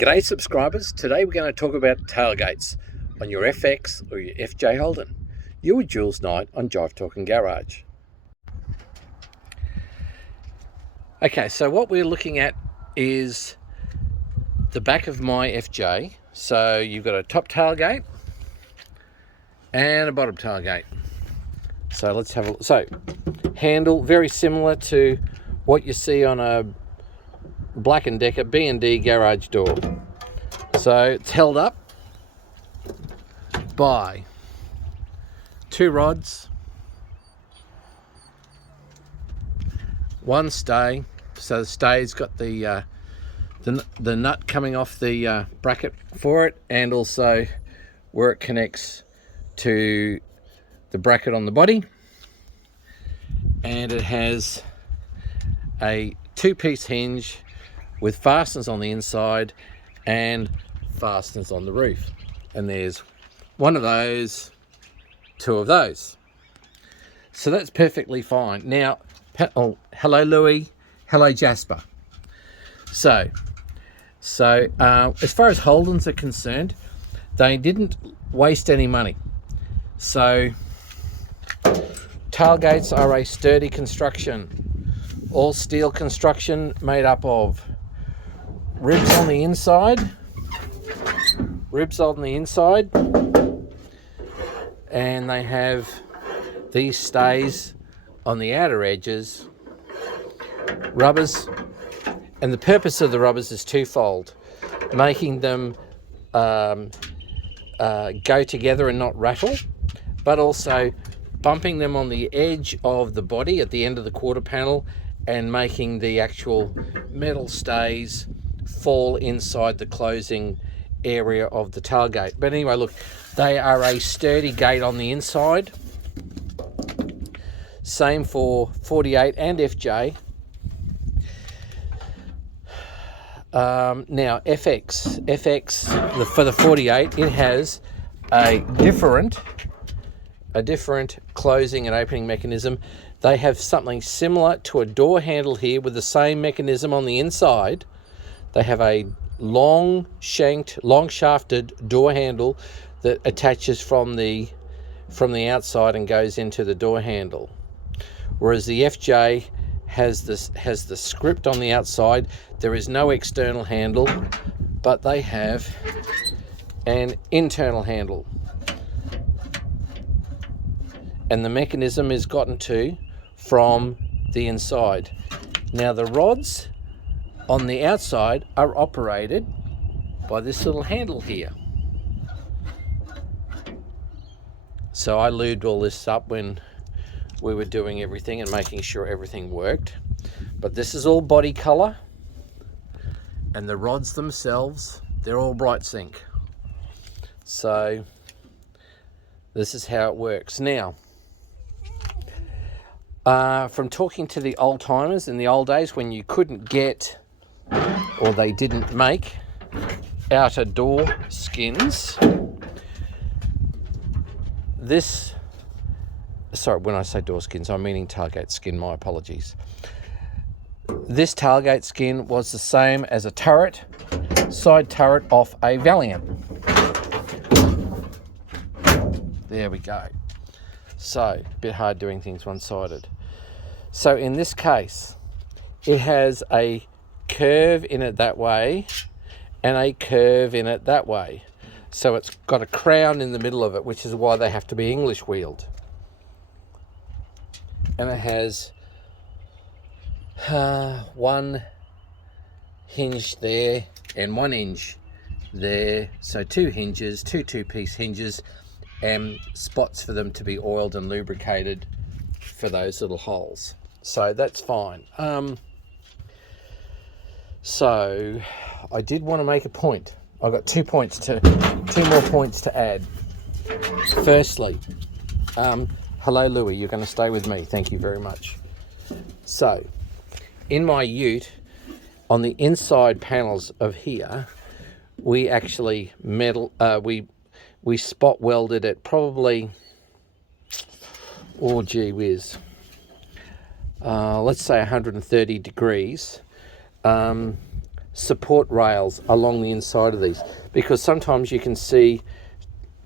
G'day subscribers, today we're going to talk about tailgates on your FX or your FJ Holden. You with Jules Knight on Jive Talking Garage. Okay, so what we're looking at is the back of my FJ. So you've got a top tailgate and a bottom tailgate. So let's have a look. So handle very similar to what you see on a Black & Decker B&D garage door. So it's held up by two rods, one stay. So the stay's got the nut coming off the bracket for it, and also where it connects to the bracket on the body. And it has a two-piece hinge with fasteners on the inside and fasteners on the roof. And there's one of those, two of those. So that's perfectly fine. Now, hello Louis, hello Jasper. So as far as Holdens are concerned, they didn't waste any money. So tailgates are a sturdy construction, all steel construction made up of ribs on the inside, and they have these stays on the outer edges, rubbers, and the purpose of the rubbers is twofold: making them go together and not rattle, but also bumping them on the edge of the body at the end of the quarter panel and making the actual metal stays fall inside the closing area of the tailgate. But anyway, look, they are a sturdy gate on the inside. Same for 48 and FJ. Now FX for the 48, it has a different closing and opening mechanism. They have something similar to a door handle here with the same mechanism on the inside. They have a long shafted door handle that attaches from the outside and goes into the door handle. Whereas the FJ has the script on the outside. There is no external handle, but they have an internal handle. And the mechanism is gotten to from the inside. Now the rods on the outside are operated by this little handle here. So I lubed all this up when we were doing everything and making sure everything worked. But this is all body color, and the rods themselves, they're all bright zinc. So this is how it works. Now, from talking to the old timers in the old days when you couldn't get, or they didn't make, outer door skins, when I say door skins, I'm meaning tailgate skin, my apologies. This tailgate skin was the same as a turret, side turret off a Valiant. There we go. So, a bit hard doing things one-sided. So in this case, it has a curve in it that way and a curve in it that way. So it's got a crown in the middle of it, which is why they have to be English wheeled. And it has one hinge there and one hinge there. So two hinges, two-piece hinges, and spots for them to be oiled and lubricated for those little holes. So that's fine. So I did want to make a point. I've got 2 more points to add. Firstly, hello Louis, you're going to stay with me. Thank you very much. So, in my ute, on the inside panels of here, we actually we spot welded at probably, oh gee whiz, let's say 130 degrees, support rails along the inside of these, because sometimes you can see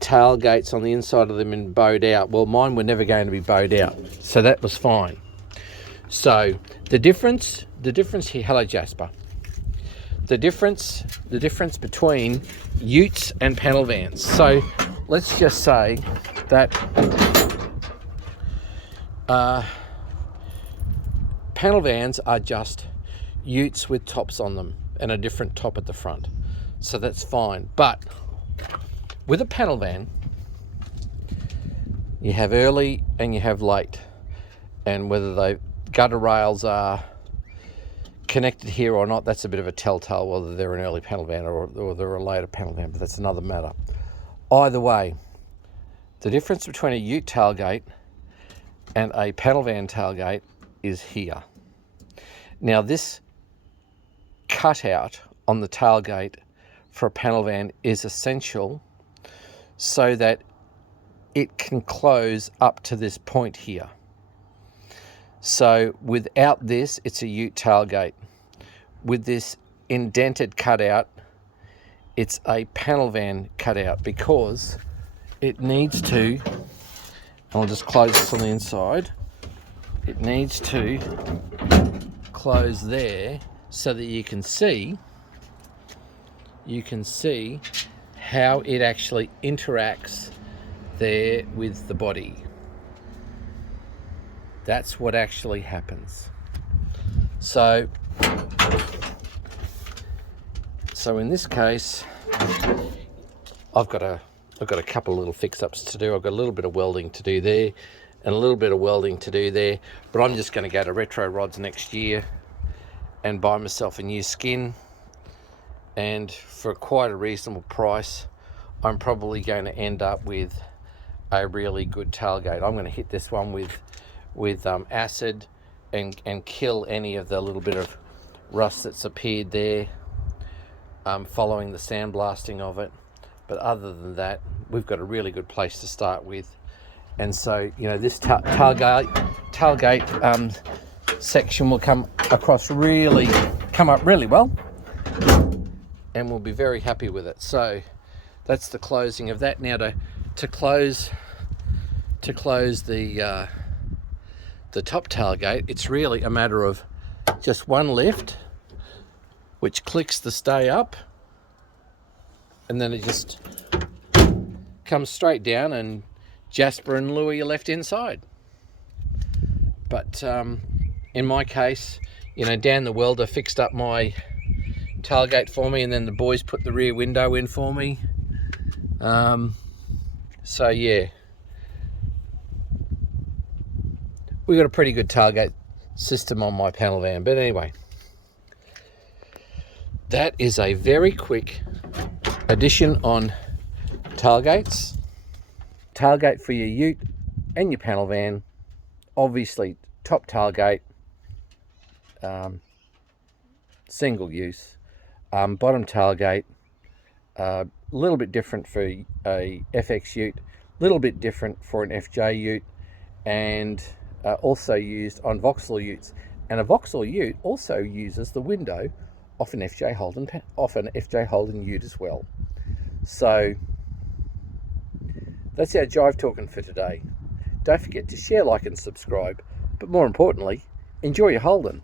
tailgates on the inside of them and bowed out. Well, mine were never going to be bowed out, so that was fine. So the difference here, hello Jasper, the difference between utes and panel vans. So let's just say that panel vans are just utes with tops on them and a different top at the front, so that's fine. But with a panel van, you have early and you have late, and whether the gutter rails are connected here or not, that's a bit of a telltale whether they're an early panel van or they're a later panel van, but that's another matter. Either way, the difference between a ute tailgate and a panel van tailgate is here. Now, this cutout on the tailgate for a panel van is essential so that it can close up to this point here. So without this, it's a ute tailgate. With this indented cutout, it's a panel van cutout, because it needs to, and I'll just close this on the inside, it needs to close there so that you can see how it actually interacts there with the body. That's what actually happens. So in this case, I've got a couple of little fix-ups to do. I've got a little bit of welding to do there and a little bit of welding to do there, but I'm just going to go to Retro Rods next year and buy myself a new skin, and for quite a reasonable price, I'm probably going to end up with a really good tailgate. I'm going to hit this one with acid and kill any of the little bit of rust that's appeared there following the sandblasting of it. But other than that, we've got a really good place to start with. And so, you know, this tailgate section will come up really well, and we'll be very happy with it. So that's the closing of that. Now to close the top tailgate, it's really a matter of just one lift, which clicks the stay up, and then it just comes straight down, and Jasper and Louie are left inside. But in my case, you know, Dan the welder fixed up my tailgate for me, and then the boys put the rear window in for me. So yeah, we got a pretty good tailgate system on my panel van. But anyway, that is a very quick edition on tailgates. Tailgate for your ute and your panel van. Obviously, top tailgate, single use. Bottom tailgate, a little bit different for a FX ute, a little bit different for an FJ ute, and also used on Vauxhall utes. And a Vauxhall ute also uses the window off an FJ Holden ute as well. So that's our Jive talking for today. Don't forget to share, like and subscribe, but more importantly, enjoy your Holden.